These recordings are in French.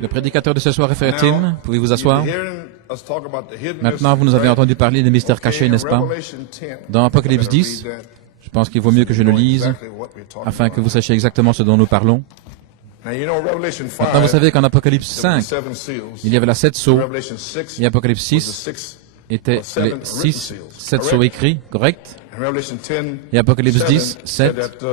Le prédicateur de ce soir est Frère Tim. Pouvez vous asseoir? Maintenant, vous nous avez entendu parler des mystères cachés, n'est-ce pas? Dans Apocalypse 10, je pense qu'il vaut mieux que je le lise, afin que vous sachiez exactement ce dont nous parlons. Maintenant, vous savez qu'en Apocalypse 5, il y avait la 7 sceaux, et Apocalypse 6 était les 7 sceaux écrits, correct? Et Apocalypse 10, 7,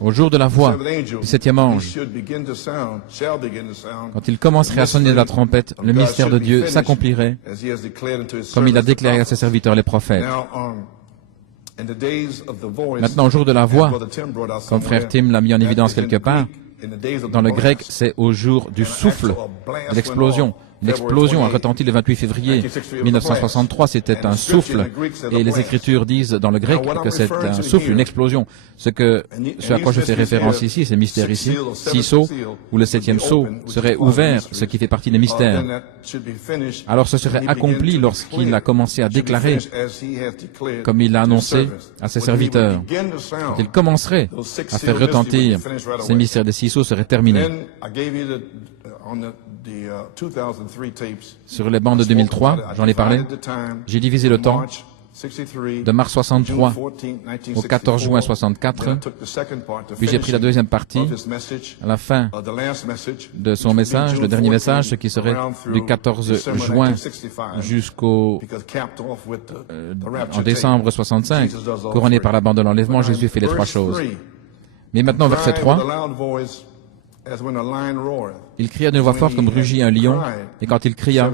au jour de la voix du septième ange, quand il commencerait à sonner la trompette, le mystère de Dieu s'accomplirait, comme il a déclaré à ses serviteurs les prophètes. Maintenant, au jour de la voix, comme Frère Tim l'a mis en évidence quelque part, dans le grec, c'est au jour du souffle, de l'explosion. L'explosion a retenti le 28 février 1963, c'était un souffle, et les Écritures disent dans le grec que c'est un souffle, une explosion. Ce à quoi je fais référence ici, c'est mystère ici, 6 sceaux, où le 7e sceau serait ouvert, ce qui fait partie des mystères. Alors ce serait accompli lorsqu'il a commencé à déclarer, comme il l'a annoncé à ses serviteurs. Quand il commencerait à faire retentir ces mystères des 6 sceaux seraient terminés. Sur les bandes de 2003, j'en ai parlé, j'ai divisé le temps de mars 63 au 14 juin 64, puis j'ai pris la deuxième partie à la fin de son message, le dernier message, ce qui serait du 14 juin jusqu'au en décembre 65, couronné par la bande de l'enlèvement. Jésus fait les 3 choses. Mais maintenant, verset 3, il cria d'une voix forte comme rugit un lion, et quand il cria,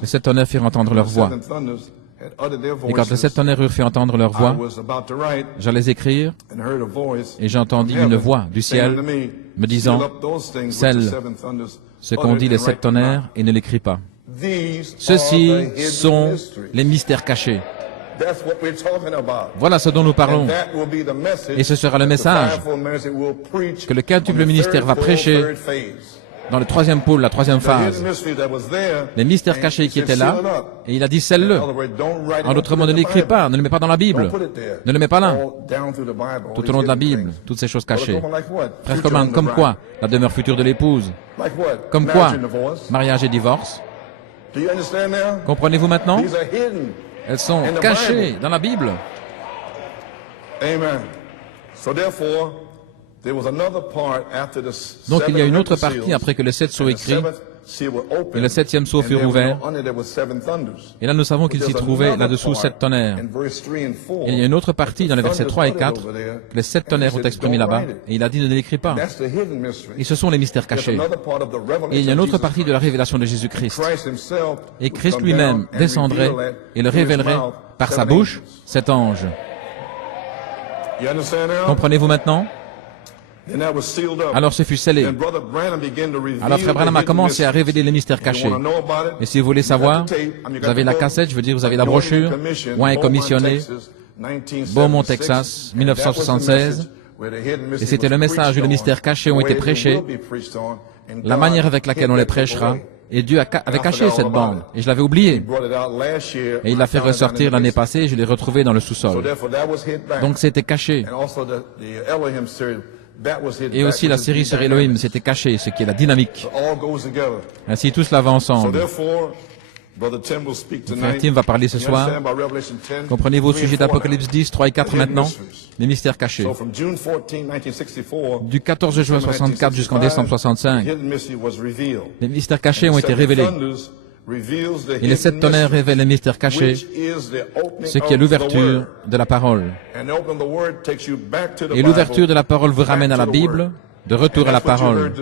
les 7 tonnerres firent entendre leur voix. Et quand les 7 tonnerres eurent fait entendre leur voix, j'allais écrire, et j'entendis une voix du ciel me disant, scelle ce qu'ont dit les 7 tonnerres et ne l'écris pas. Ceux-ci sont les mystères cachés. Voilà ce dont nous parlons. Et ce sera le message que le Quintuple Ministère va prêcher dans le 3e pôle, la 3e phase. Les mystères cachés qui étaient là, et il a dit, scelle-le. En d'autres mots, ne l'écris pas, ne le mets pas dans la Bible. Ne le mets pas là. Tout au long de la Bible, toutes ces choses cachées. Frère Coleman, comme quoi la demeure future de l'épouse? Comme quoi mariage et divorce? Comprenez-vous maintenant? Elles sont cachées dans la Bible. Donc il y a une autre partie après que les 7 sceaux écrits et le 7e sceau fut ouvert. Et là nous savons qu'il s'y trouvait là-dessous 7 tonnerres. Et il y a une autre partie dans les versets 3 et 4 que les 7 tonnerres ont exprimé là-bas. Et il a dit ne l'écris pas. Et ce sont les mystères cachés. Et il y a une autre partie de la révélation de Jésus-Christ. Et Christ lui-même descendrait et le révélerait par sa bouche, cet ange. Comprenez-vous maintenant? Alors ce fut scellé. Alors Frère Branham a commencé à révéler les mystères cachés. Et si vous voulez savoir, vous avez la cassette, je veux dire, vous avez la brochure, Oin est commissionné, Beaumont, Texas, 1976. Et c'était le message où les mystères cachés ont été prêchés, la manière avec laquelle on les prêchera. Et Dieu avait caché cette bande, et je l'avais oublié. Et il l'a fait ressortir l'année passée, et je l'ai retrouvé dans le sous-sol. Donc c'était caché. Et aussi la série sur Elohim, c'était caché, ce qui est la dynamique. Ainsi tout cela va ensemble. Frère Tim va parler ce soir. Comprenez-vous au sujet d'Apocalypse 10, 3 et 4 maintenant? Les mystères cachés. Du 14 juin 64 jusqu'en décembre 65, les mystères cachés ont été révélés. Et les 7 tonnerres révèlent les mystères cachés, ce qui est l'ouverture de la parole. Et l'ouverture de la parole vous ramène à la Bible, de retour à la parole.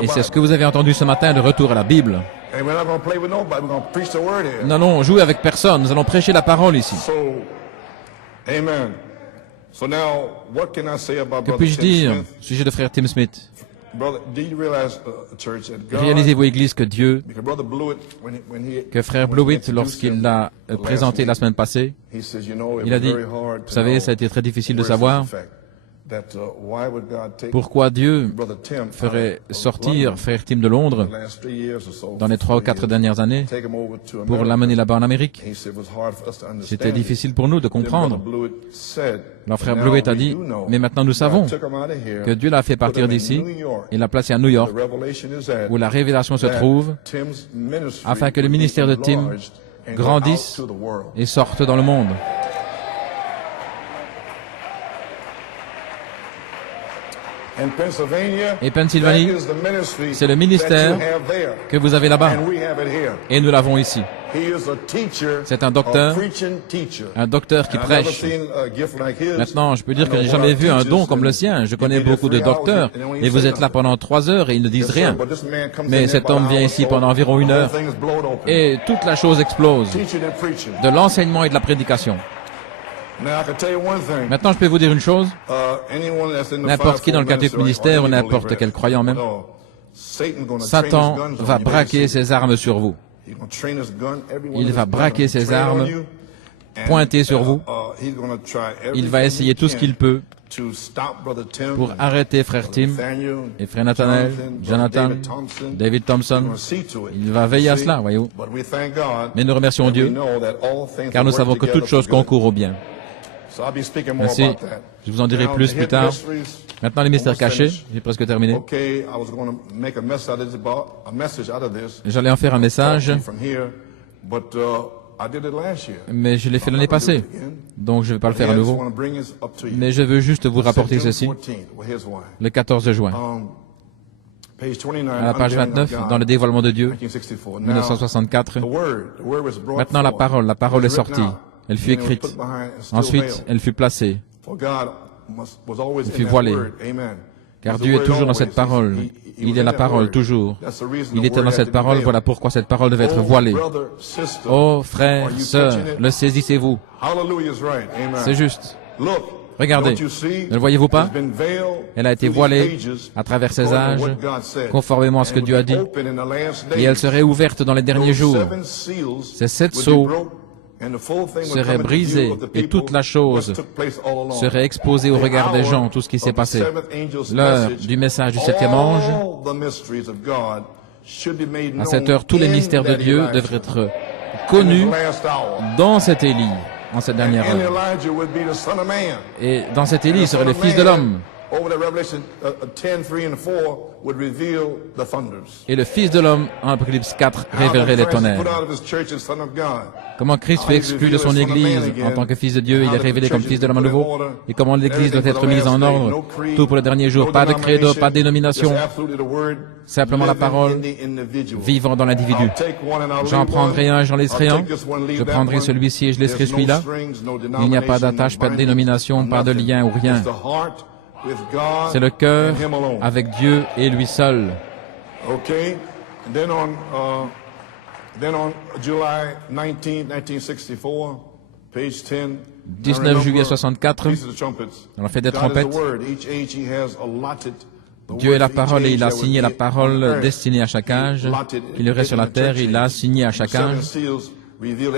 Et c'est ce que vous avez entendu ce matin, de retour à la Bible. Nous n'allons jouer avec personne, nous allons prêcher la parole ici. Que puis-je dire au sujet de Frère Tim Smith? Réalisez-vous, Église, que Dieu, que Frère Blewett, lorsqu'il l'a présenté la semaine passée, il a dit, vous savez, ça a été très difficile de savoir Pourquoi Dieu ferait sortir Frère Tim de Londres dans les 3 ou 4 dernières années pour l'amener là-bas en Amérique? C'était difficile pour nous de comprendre. Alors Frère Blewett a dit, mais maintenant nous savons que Dieu l'a fait partir d'ici et l'a placé à New York, où la révélation se trouve, afin que le ministère de Tim grandisse et sorte dans le monde. Et Pennsylvanie, c'est le ministère que vous avez là-bas. Et nous l'avons ici. C'est un docteur qui prêche. Maintenant, je peux dire que je n'ai jamais vu un don comme le sien. Je connais beaucoup de docteurs, et vous êtes là pendant 3 heures et ils ne disent rien. Mais cet homme vient ici pendant environ 1 heure, et toute la chose explose, de l'enseignement et de la prédication. Maintenant, je peux vous dire une chose. N'importe qui dans le Quintuple Ministère ou n'importe quel croyant même, Satan va braquer ses armes sur vous. Il va braquer ses armes, pointer sur vous. Il va essayer tout ce qu'il peut pour arrêter Frère Tim et Frère Nathanael, Jonathan, David Thompson. Il va veiller à cela, voyez-vous. Mais nous remercions Dieu, car nous savons que toute chose concourt au bien. Ainsi, je vous en dirai plus tard. Maintenant, les mystères cachés, j'ai presque terminé. J'allais en faire un message, mais je l'ai fait l'année passée, donc je ne vais pas le faire à nouveau. Mais je veux juste vous rapporter ceci, le 14 juin, à la page 29, dans le dévoilement de Dieu, 1964. Maintenant, la parole est sortie. Elle fut écrite. Ensuite, elle fut placée. Elle fut voilée. Car Dieu est toujours dans cette parole. Il est la parole, toujours. Il était dans cette parole, voilà pourquoi cette parole devait être voilée. Oh, frères, sœurs, le saisissez-vous. C'est juste. Regardez, ne le voyez-vous pas? Elle a été voilée à travers ces âges, conformément à ce que Dieu a dit. Et elle serait ouverte dans les derniers jours. Ces 7 sceaux serait brisé et toute la chose serait exposée au regard des gens, tout ce qui s'est passé. L'heure du message du 7e ange, à cette heure, tous les mystères de Dieu devraient être connus dans cet Élie, en cette dernière heure. Et dans cet Élie, il serait le Fils de l'homme. Et le Fils de l'homme, en Apocalypse 4, révélerait les tonnerres. Comment Christ fut exclu de son Église en tant que Fils de Dieu, il est révélé comme Fils de l'homme à nouveau. Et comment l'Église doit être mise en ordre. Tout pour le dernier jour, pas de credo, pas de dénomination. Simplement la parole, vivant dans l'individu. J'en prendrai un, j'en laisserai un. Je prendrai celui-ci et je laisserai celui-là. Il n'y a pas d'attache, pas de dénomination, pas de lien ou rien. C'est le cœur avec Dieu et lui seul. 19 juillet 64, on a fait des trompettes. Dieu est la parole et il a signé la parole destinée à chaque âge. Il irait sur la terre, il l'a signé à chaque âge.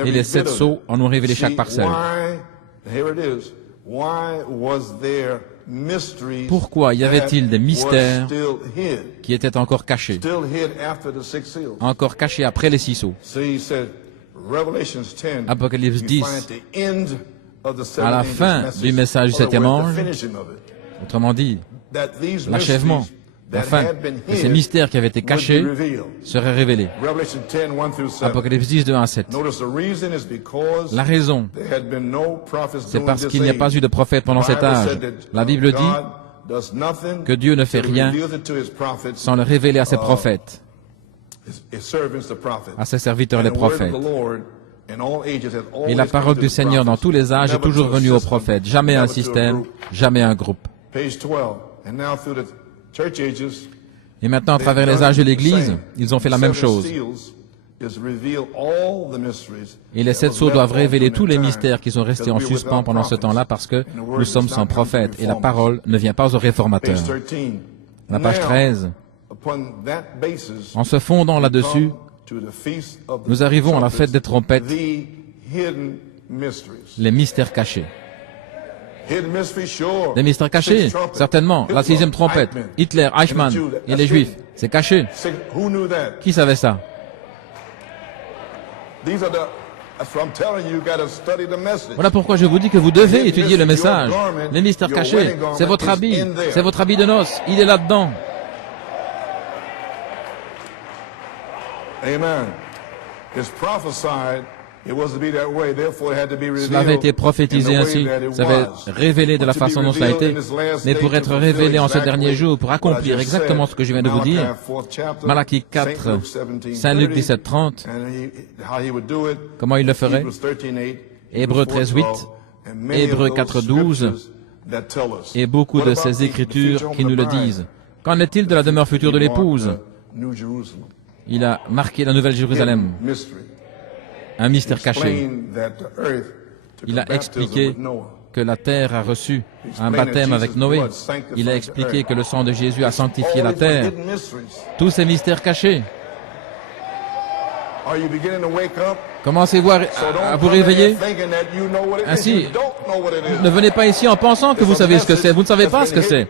Et les 7 sceaux en ont révélé chaque parcelle. Pourquoi y avait-il des mystères qui étaient encore cachés après les 6 sceaux? Apocalypse 10, à la fin du message du 7e ange, autrement dit, l'achèvement, afin que ces mystères qui avaient été cachés seraient révélés. Apocalypse 10, de 1 à 7. La raison, c'est parce qu'il n'y a pas eu de prophète pendant cet âge. La Bible dit que Dieu ne fait rien sans le révéler à ses prophètes, à ses serviteurs les prophètes. Et la parole du Seigneur dans tous les âges est toujours venue aux prophètes. Jamais un système, jamais un groupe. Et maintenant, à travers les âges de l'Église, ils ont fait la même chose. Et les 7 sceaux doivent révéler tous les mystères qui sont restés en suspens pendant ce temps-là parce que nous sommes sans prophète et la parole ne vient pas aux réformateurs. La page 13. En se fondant là-dessus, nous arrivons à la fête des trompettes, les mystères cachés. Des mystères cachés, certainement. La sixième trompette, Hitler, Eichmann et les Juifs. C'est caché. Qui savait ça? Voilà pourquoi je vous dis que vous devez étudier le message. Les mystères cachés, c'est votre habit de noces. Il est là-dedans. Amen. Cela avait été prophétisé ainsi, ça avait révélé de la façon dont cela a été, mais pour être révélé en ce dernier jour, pour accomplir exactement ce que je viens de vous dire, Malachie 4, Saint Luc 17, 30, comment il le ferait? Hébreux 13, 8, Hébreux 4, 12, et beaucoup de ces écritures qui nous le disent. Qu'en est-il de la demeure future de l'épouse? Il a marqué la Nouvelle Jérusalem. Un mystère caché. Il a expliqué que la terre a reçu un baptême avec Noé. Il a expliqué que le sang de Jésus a sanctifié la terre. Tous ces mystères cachés. Commencez-vous à vous réveiller? Ainsi, ne venez pas ici en pensant que vous savez ce que c'est. Vous ne savez pas ce que c'est.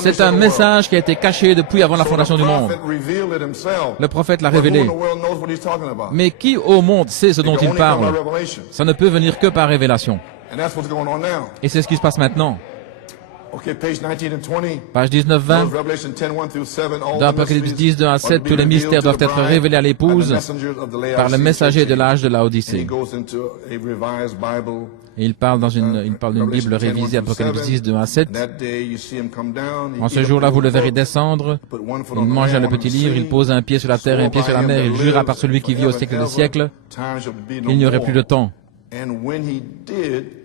C'est un message qui a été caché depuis avant la fondation du monde. Le prophète l'a révélé. Mais qui au monde sait ce dont il parle? Ça ne peut venir que par révélation. Et c'est ce qui se passe maintenant. Page 19-20, dans Apocalypse 10, 2 à 7, tous les mystères doivent être révélés à l'épouse par le messager de l'âge de la Odyssée. Et il parle d'une Bible révisée, Apocalypse 10, 2 à 7. En ce jour-là, vous le verrez descendre. Il mangea le petit livre, il pose un pied sur la terre et un pied sur la mer. Il jura par celui qui vit au siècle des siècles, il n'y aurait plus de temps.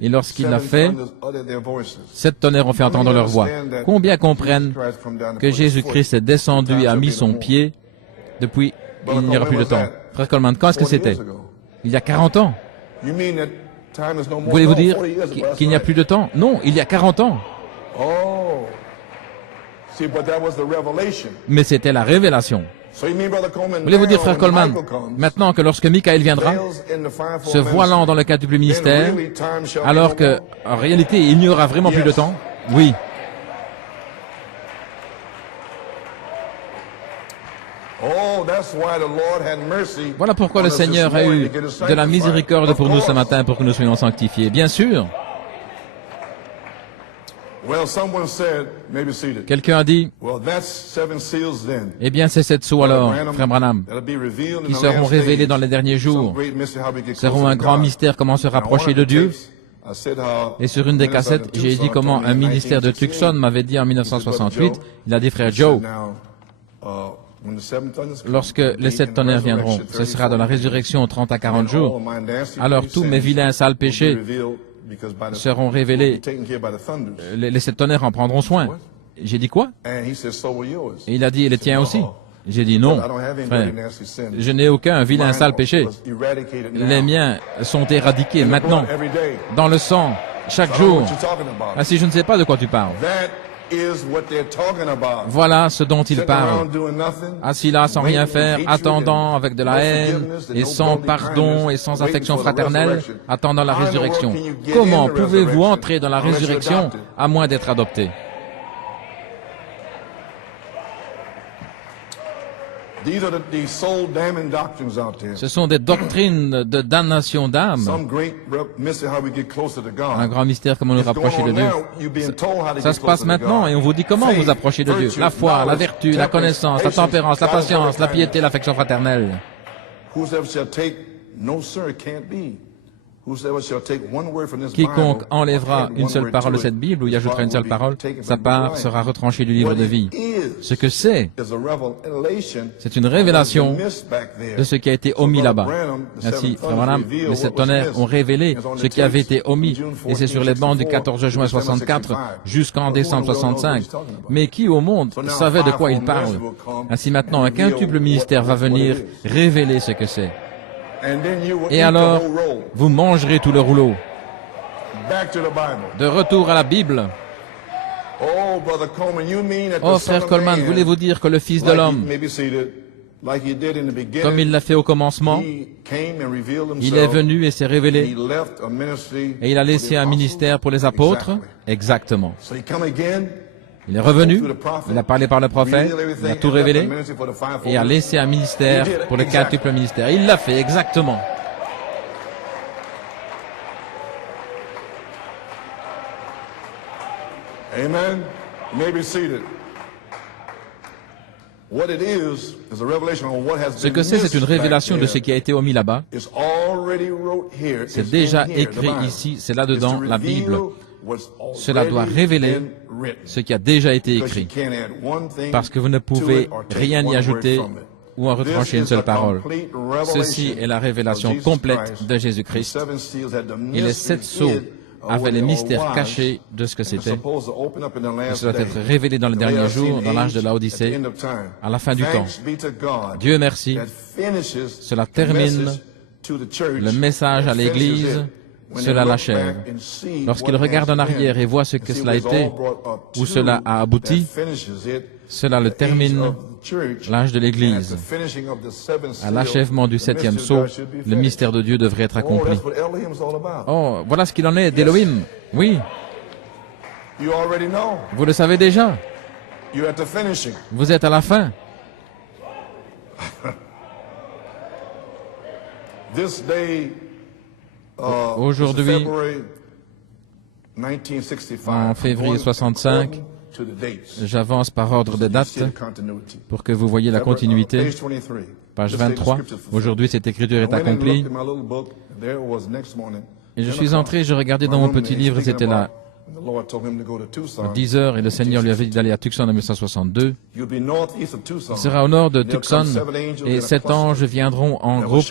Et lorsqu'il l'a fait, 7 tonnerres ont fait entendre leur voix. Combien comprennent que Jésus-Christ est descendu et a mis son pied depuis il n'y aura plus de temps? Frère Coleman, quand est-ce que c'était? Il y a 40 ans. Voulez-vous dire qu'il n'y a plus de temps? Non, il y a 40 ans. Mais c'était la révélation. Voulez-vous dire, frère Coleman, maintenant que lorsque Michael viendra, se voilant dans le quintuple ministère, alors que, en réalité, il n'y aura vraiment plus de temps? Oui. Voilà pourquoi le Seigneur a eu de la miséricorde pour nous ce matin, pour que nous soyons sanctifiés. Bien sûr. Quelqu'un a dit, eh bien c'est 7 sceaux alors, frère Branham, qui seront révélés dans les derniers jours, seront un grand mystère comment se rapprocher de Dieu. Et sur une des cassettes, j'ai dit comment un ministère de Tucson m'avait dit en 1968, il a dit, frère Joe, lorsque les 7 tonnerres viendront, ce sera dans la résurrection 30 à 40 jours, alors tous mes vilains sales péchés seront révélés. Les 7 tonnerres en prendront soin. J'ai dit quoi? Et il a dit, et les tiens aussi? J'ai dit non, frère, je n'ai aucun vilain sale péché. Les miens sont éradiqués maintenant, dans le sang, chaque jour. Ainsi, je ne sais pas de quoi tu parles. Voilà ce dont il parle. Assis là sans rien faire, attendant avec de la haine et sans pardon et sans affection fraternelle, attendant la résurrection. Comment pouvez-vous entrer dans la résurrection à moins d'être adopté? Ce sont des doctrines de damnation d'âme. Un grand mystère, comment nous rapprocher de Dieu. Ça se passe maintenant et on vous dit comment vous approcher de Dieu. La foi, la vertu, la connaissance, la tempérance, la patience, la piété, l'affection fraternelle. Quiconque enlèvera une seule parole de cette Bible ou y ajoutera une seule parole, sa part sera retranchée du livre de vie. Ce que c'est une révélation de ce qui a été omis là-bas. Ainsi, frère Branham, les 7 tonnerres ont révélé ce qui avait été omis, et c'est sur les bancs du 14 juin 64 jusqu'en décembre 65. Mais qui au monde savait de quoi il parle? Ainsi maintenant, un quintuple ministère va venir révéler ce que c'est. Et alors, vous mangerez tout le rouleau. De retour à la Bible. Oh, frère Coleman, voulez-vous dire que le Fils de l'homme, Comme il l'a fait au commencement, il est venu et s'est révélé, et il a laissé un ministère pour les apôtres. Exactement. Il est revenu, il a parlé par le prophète, il a tout révélé, et a laissé un ministère pour le quintuple ministère. Il l'a fait, exactement. Amen. You may be seated. Ce que c'est une révélation de ce qui a été omis là-bas. C'est déjà écrit ici, c'est là-dedans, la Bible. Cela doit révéler ce qui a déjà été écrit, parce que vous ne pouvez rien y ajouter ou en retrancher une seule parole. Ceci est la révélation complète de Jésus-Christ. Et les 7 sceaux avaient les mystères cachés de ce que c'était. Et cela doit être révélé dans les derniers jours, dans l'âge de l'Odyssée, à la fin du temps. Dieu merci, cela termine le message à l'Église, cela l'achève. Lorsqu'il regarde en arrière et voit ce que cela a été, où cela a abouti, cela le termine, l'âge de l'Église. À l'achèvement du 7e sceau, le mystère de Dieu devrait être accompli. Oh, voilà ce qu'il en est d'Élohim. Oui. Vous le savez déjà. Vous êtes à la fin. Aujourd'hui, en février 65, j'avance par ordre de date pour que vous voyez la continuité. Page 23. Aujourd'hui, cette écriture est accomplie. Et je suis entré, je regardais dans mon petit livre, c'était là à 10 heures, et le Seigneur lui avait dit d'aller à Tucson en 1962. Il sera au nord de Tucson, et 7 anges viendront en groupe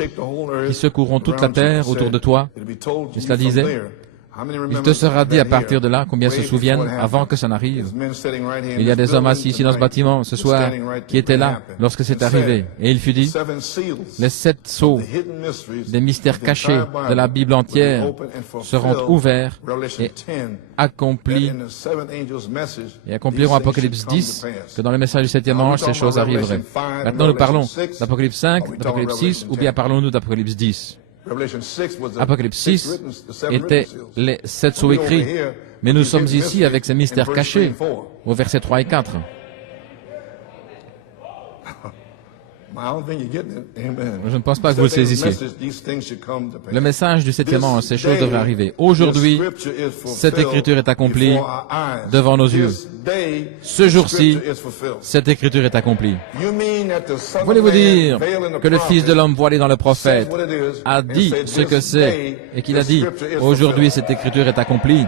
qui secourront toute la terre autour de toi. Et cela disait, il te sera dit à partir de là, combien se souviennent, avant que ça n'arrive. Il y a des hommes assis ici dans ce bâtiment ce soir qui étaient là lorsque c'est arrivé. Et il fut dit, les 7 sceaux des mystères cachés de la Bible entière seront ouverts et accomplis et accompliront Apocalypse 10, que dans le message du 7e ange, ces choses arriveraient. Maintenant, nous parlons d'Apocalypse 5, d'Apocalypse 6, ou bien parlons-nous d'Apocalypse 10. Apocalypse 6 était les 7 sceaux écrits, mais nous sommes ici avec ces mystères cachés, au verset 3 et 4. Je ne pense pas que vous le saisissiez. Le message du 7e ange, ces choses devraient arriver. Aujourd'hui, cette écriture est accomplie devant nos yeux. Ce jour-ci, cette écriture est accomplie. Voulez-vous dire que le Fils de l'homme voilé dans le prophète a dit ce que c'est et qu'il a dit, aujourd'hui, cette écriture est accomplie?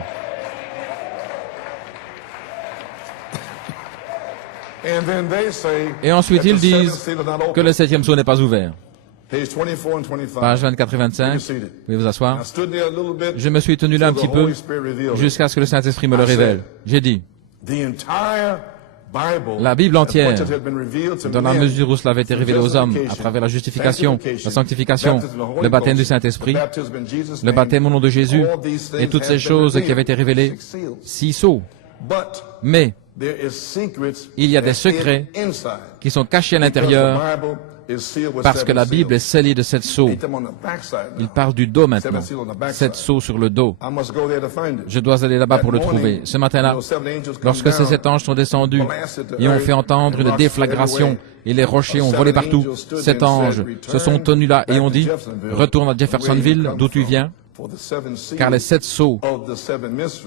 Et ensuite, ils disent que le 7e sceau n'est pas ouvert. Page 24 et 25, vous pouvez vous asseoir. Je me suis tenu là un petit peu jusqu'à ce que le Saint-Esprit me le révèle. J'ai dit, la Bible entière, dans la mesure où cela avait été révélé aux hommes, à travers la justification, la sanctification, le baptême du Saint-Esprit, le baptême au nom de Jésus, et toutes ces choses qui avaient été révélées, 6 sceaux. Mais il y a des secrets qui sont cachés à l'intérieur parce que la Bible est scellée de 7 sceaux. Il parle du dos maintenant. 7 sceaux sur le dos. Je dois aller là-bas pour le trouver. Ce matin-là, lorsque ces 7 anges sont descendus et ont fait entendre une déflagration et les rochers ont volé partout, 7 anges se sont tenus là et ont dit, retourne à Jeffersonville, d'où tu viens, car les 7 sceaux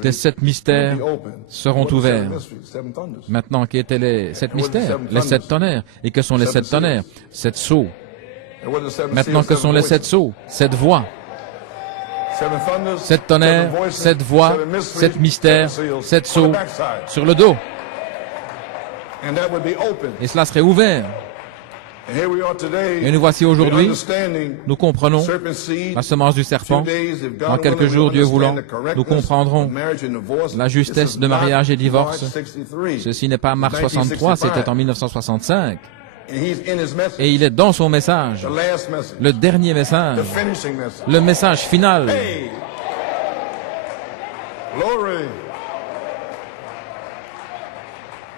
des 7 mystères seront ouverts. Maintenant, qui étaient les 7 mystères? Les 7 tonnerres. Et que sont les 7 tonnerres? 7 sceaux. Maintenant, que sont les 7 sceaux? 7 voix. 7 tonnerres, 7 voix, 7 mystères, 7 sceaux sur le dos. Et cela serait ouvert. Et nous voici aujourd'hui, nous comprenons la semence du serpent. Dans quelques jours, Dieu voulant, nous comprendrons la justesse de mariage et divorce. Ceci n'est pas mars 63, c'était en 1965. Et il est dans son message, le dernier message, le message final.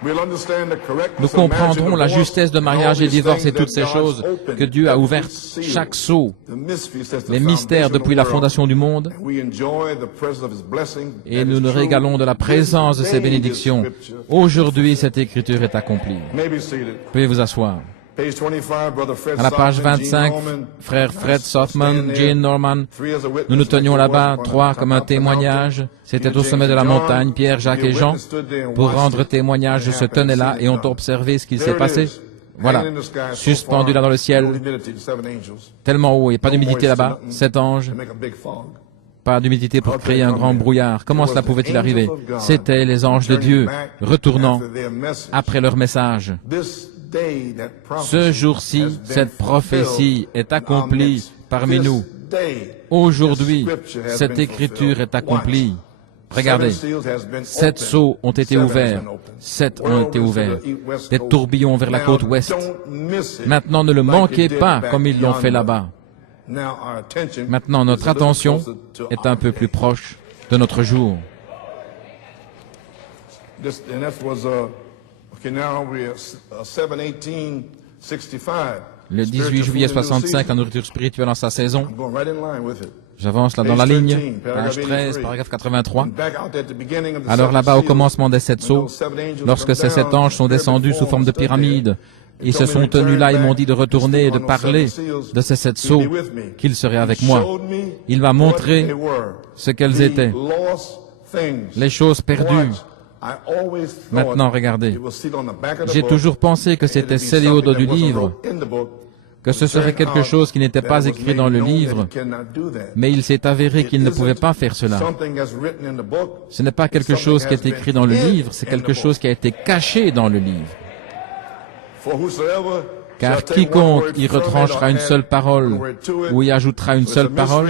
Nous comprendrons la justesse de mariage et divorce et toutes ces choses que Dieu a ouvertes, chaque sceau, les mystères depuis la fondation du monde, et nous nous régalons de la présence de ces bénédictions. Aujourd'hui, cette écriture est accomplie. Veuillez vous asseoir. À la page 25, frère Fred Sothman, Jane Norman, nous nous tenions là-bas, trois comme un témoignage. C'était au sommet de la montagne, Pierre, Jacques et Jean, pour rendre témoignage, se tenaient là et ont observé ce qu'il s'est passé. Voilà, suspendu là dans le ciel, tellement haut, il n'y a pas d'humidité là-bas, 7 anges, pas d'humidité pour créer un grand brouillard. Comment cela pouvait-il arriver? C'étaient les anges de Dieu, retournant après leur message. Ce jour-ci, cette prophétie est accomplie parmi nous. Aujourd'hui, cette écriture est accomplie. Regardez, 7 sceaux ont été ouverts. 7 ont été ouverts. Des tourbillons vers la côte ouest. Maintenant, ne le manquez pas comme ils l'ont fait là-bas. Maintenant, notre attention est un peu plus proche de notre jour. Le 18 juillet 65, la nourriture spirituelle en sa saison. J'avance là dans la ligne, page 13, paragraphe 83. Alors là-bas, au commencement des 7 sceaux, lorsque ces 7 anges sont descendus sous forme de pyramide, ils se sont tenus là et m'ont dit de retourner et de parler de ces 7 sceaux, qu'ils seraient avec moi. Il m'a montré ce qu'elles étaient, les choses perdues. Maintenant, regardez, j'ai toujours pensé que c'était scellé au dos du livre, que ce serait quelque chose qui n'était pas écrit dans le livre, mais il s'est avéré qu'il ne pouvait pas faire cela. Ce n'est pas quelque chose qui est écrit dans le livre, c'est quelque chose qui a été caché dans le livre. Car quiconque y retranchera une seule parole ou y ajoutera une seule parole,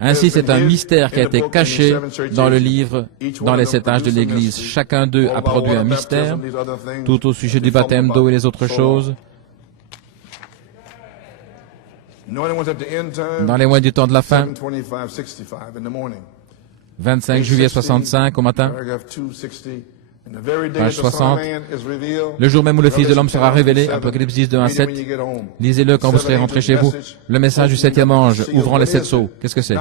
ainsi c'est un mystère qui a été caché dans le livre, dans les 7 âges de l'Église. Chacun d'eux a produit un mystère, tout au sujet du baptême d'eau et les autres choses. Dans les mois du temps de la fin, 25 juillet 65 au matin, page 60, le jour même où le Fils de l'homme sera révélé, Apocalypse 10, 2 à 7, lisez-le quand vous serez rentré chez vous, le message du 7e ange ouvrant les 7 sceaux. Qu'est-ce que c'est?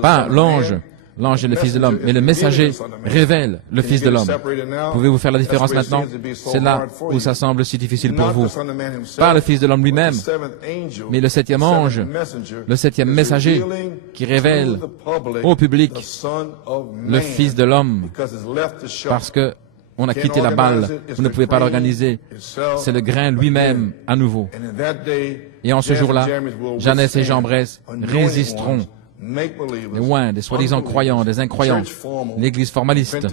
Pas l'ange, l'ange est le Fils de l'homme, mais le messager révèle le Fils de l'homme. Pouvez-vous faire la différence maintenant? C'est là où ça semble si difficile pour vous. Pas le Fils de l'homme lui-même, mais le 7e ange, le 7e messager qui révèle au public le Fils de l'homme, parce que on a quitté la balle, vous ne pouvez pas l'organiser. C'est le grain lui-même à nouveau. Et en ce jour-là, Jeannès et Jean-Bresse résisteront. Les oins, des soi-disant croyants, des incroyants, l'Église formaliste,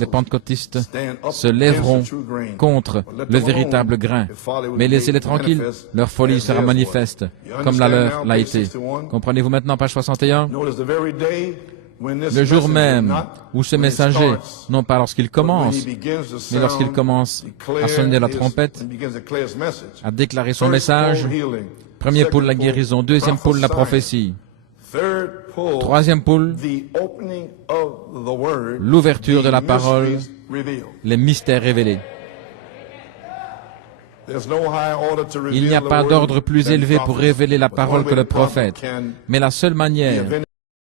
les pentecôtistes se lèveront contre le véritable grain. Mais laissez-les tranquilles, leur folie sera manifeste, comme la leur l'a été. Comprenez-vous maintenant, page 61? Le jour même où ce messager, non pas lorsqu'il commence, mais lorsqu'il commence à sonner la trompette, à déclarer son message, premier pôle la guérison, deuxième pôle la prophétie, troisième pôle, l'ouverture de la parole, les mystères révélés. Il n'y a pas d'ordre plus élevé pour révéler la parole que le prophète, mais la seule manière